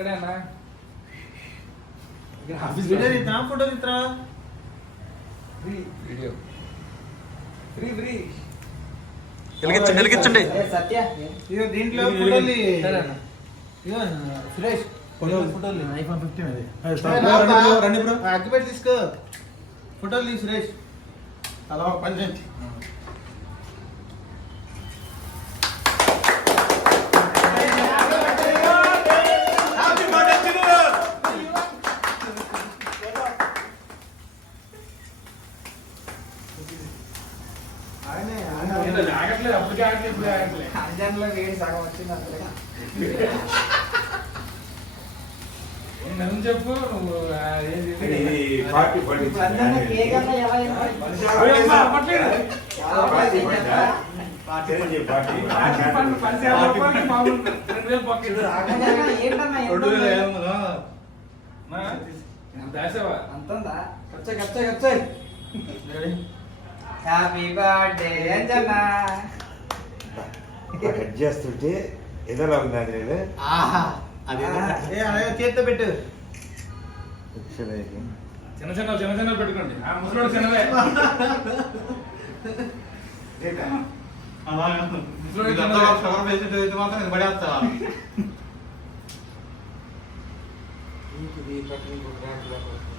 ఇక్కడేనా photo తీస్తా free video free free వెలిగించండి సత్య ఇగో దీంట్లో ఫోటోలు ఇగో సురేష్ ఫోటోలు ఐఫోన్ 15 అది రండి బ్రో అగ్గిపెట్టి తీసుకో ఫోటోలు తీ సురేష్ అలా పని చేయండి ఆగట్లేదు అప్పటికే ఆగట్లేదు ఇప్పుడు ఆగట్లేదు అంజన్లో వేడి సగం వచ్చింది అసలు నువ్వు చెప్పు నువ్వు అంజన్న కేక్ అన్నా ఎలా అంతుందా వచ్చాయి హ్యాపీ బర్త్డే అంజన్న కట్ చేస్తుంటే ఎదలా ఉంది అది ఆహా చేత్తో పెట్టు చిన్న చిన్న పెట్టుకోండి ఆ ముసలోడు చిన్నదే మాత్రం పడేస్తా ఇది పట్టిన